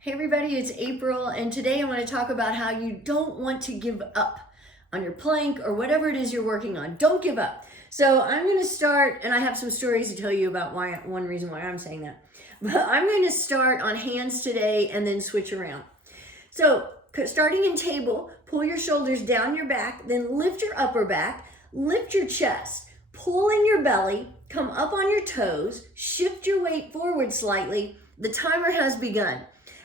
Hey everybody, it's April, and today I want to talk about how you don't want to give up on your plank or whatever it is you're working on. Don't give up. So I'm going to start, and I have some stories to tell you about one reason why I'm saying that. But I'm going to start on hands today and then switch around. So starting in table, pull your shoulders down your back, then lift your upper back, lift your chest, pull in your belly, come up on your toes, shift your weight forward slightly. The timer has begun.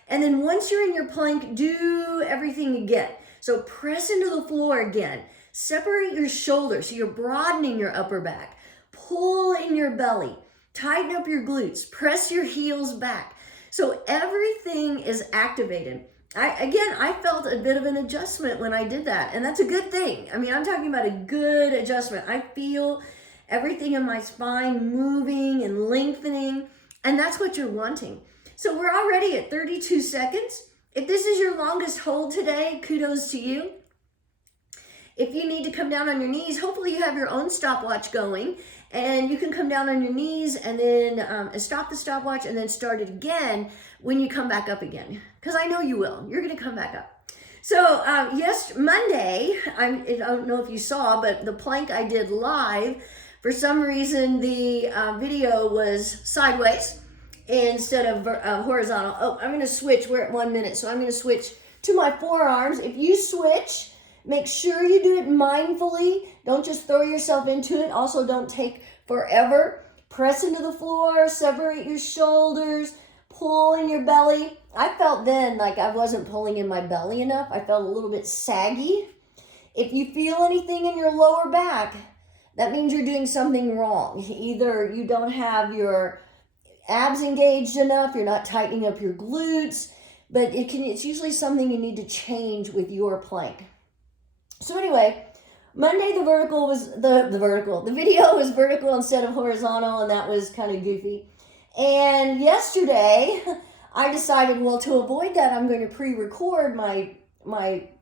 And then once you're in your plank, do everything again. So press into the floor again. Separate your shoulders so you're broadening your upper back. Pull in your belly. Tighten up your glutes. Press your heels back. So everything is activated. I felt a bit of an adjustment when I did that, and that's a good thing. I mean, I'm talking about a good adjustment. I feel everything in my spine moving and lengthening, and that's what you're wanting. So we're already at 32 seconds. If this is your longest hold today, kudos to you. If you need to come down on your knees, hopefully you have your own stopwatch going, and you can come down on your knees and then stop the stopwatch and then start it again when you come back up again, because I know you will. You're going to come back up. So Monday, I don't know if you saw, but the plank I did live, for some reason the video was sideways instead of horizontal. Oh, I'm going to switch. We're at 1 minute, so I'm going to switch to my forearms. If you switch, make sure you do it mindfully. Don't just throw yourself into it. Also, don't take forever. Press into the floor, separate your shoulders, pull in your belly. I felt then like I wasn't pulling in my belly enough. I felt a little bit saggy. If you feel anything in your lower back, that means you're doing something wrong. Either you don't have your abs engaged enough, you're not tightening up your glutes, but it's usually something you need to change with your plank. So anyway, Monday the video was vertical instead of horizontal, and that was kind of goofy. And yesterday I decided, well, to avoid that, I'm going to pre-record my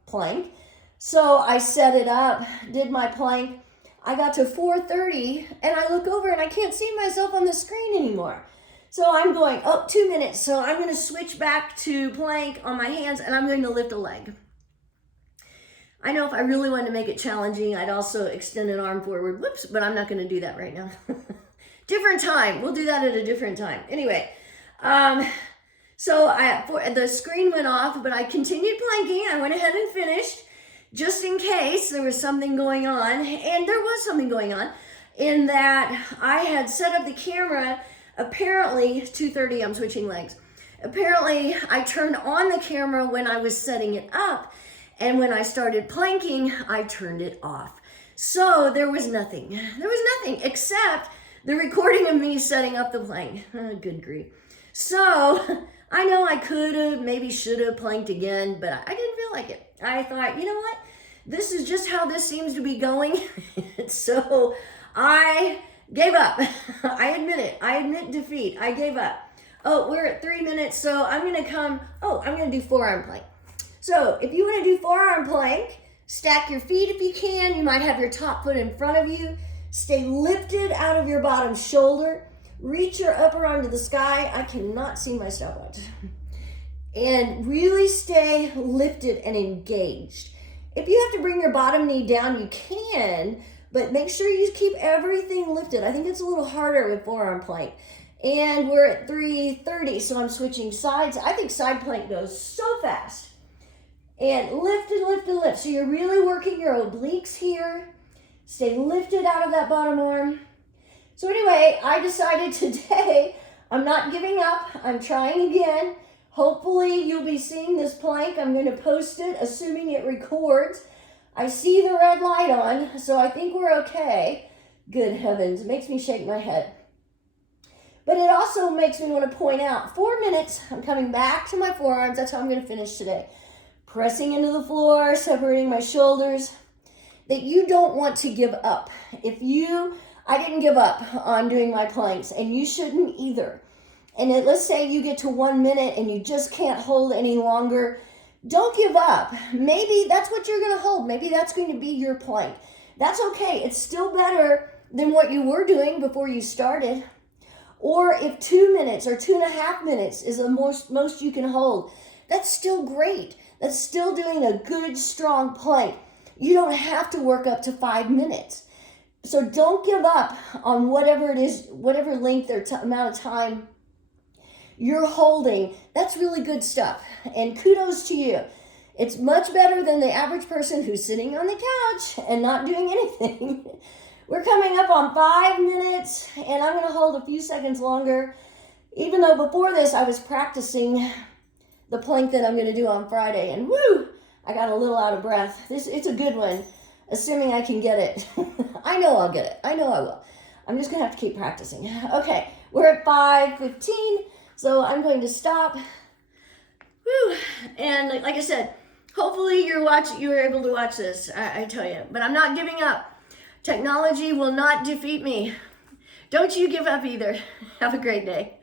plank. So I set it up, did my plank. I got to 4:30 and I look over and I can't see myself on the screen anymore. So I'm going, 2 minutes. So I'm going to switch back to plank on my hands, and I'm going to lift a leg. I know if I really wanted to make it challenging, I'd also extend an arm forward. Whoops, but I'm not going to do that right now. Different time. We'll do that at a different time. Anyway, the screen went off, but I continued planking. I went ahead and finished just in case there was something going on. And there was something going on in that I had set up the camera. Apparently, 2:30, I'm switching legs. Apparently, I turned on the camera when I was setting it up, and when I started planking, I turned it off. So there was nothing. There was nothing except the recording of me setting up the plank. Oh, good grief. So I know I could have, maybe should have planked again, but I didn't feel like it. I thought, you know what? This is just how this seems to be going. So I gave up. I admit it. I admit defeat. I gave up. Oh, we're at 3 minutes, so I'm going to do forearm plank. So if you want to do forearm plank, stack your feet if you can. You might have your top foot in front of you. Stay lifted out of your bottom shoulder. Reach your upper arm to the sky. I cannot see my stopwatch. And really stay lifted and engaged. If you have to bring your bottom knee down, you can, but make sure you keep everything lifted. I think it's a little harder with forearm plank. And we're at 3:30, so I'm switching sides. I think side plank goes so fast. And lift and lift and lift. So you're really working your obliques here. Stay lifted out of that bottom arm. So anyway, I decided today I'm not giving up. I'm trying again. Hopefully you'll be seeing this plank. I'm going to post it, assuming it records. I see the red light on, so I think we're okay. Good heavens, it makes me shake my head. But it also makes me want to point out, 4 minutes, I'm coming back to my forearms. That's how I'm going to finish today. Pressing into the floor, separating my shoulders. That you don't want to give up. I didn't give up on doing my planks, and you shouldn't either. And let's say you get to 1 minute and you just can't hold any longer. Don't give up. Maybe that's what you're going to hold. Maybe that's going to be your plank. That's okay. It's still better than what you were doing before you started. Or if 2 minutes or 2.5 minutes is the most you can hold, that's still great. That's still doing a good, strong plank. You don't have to work up to 5 minutes. So don't give up on whatever it is, whatever length or amount of time you're holding. That's really good stuff. And kudos to you. It's much better than the average person who's sitting on the couch and not doing anything. We're coming up on 5 minutes, and I'm going to hold a few seconds longer, even though before this I was practicing the plank that I'm going to do on Friday, and woo, I got a little out of breath. It's a good one, assuming I can get it. I know I'll get it. I know I will. I'm just going to have to keep practicing. Okay, we're at 5:15, so I'm going to stop. Woo, and like I said, hopefully you were able to watch this, I tell you, but I'm not giving up. Technology will not defeat me. Don't you give up either. Have a great day.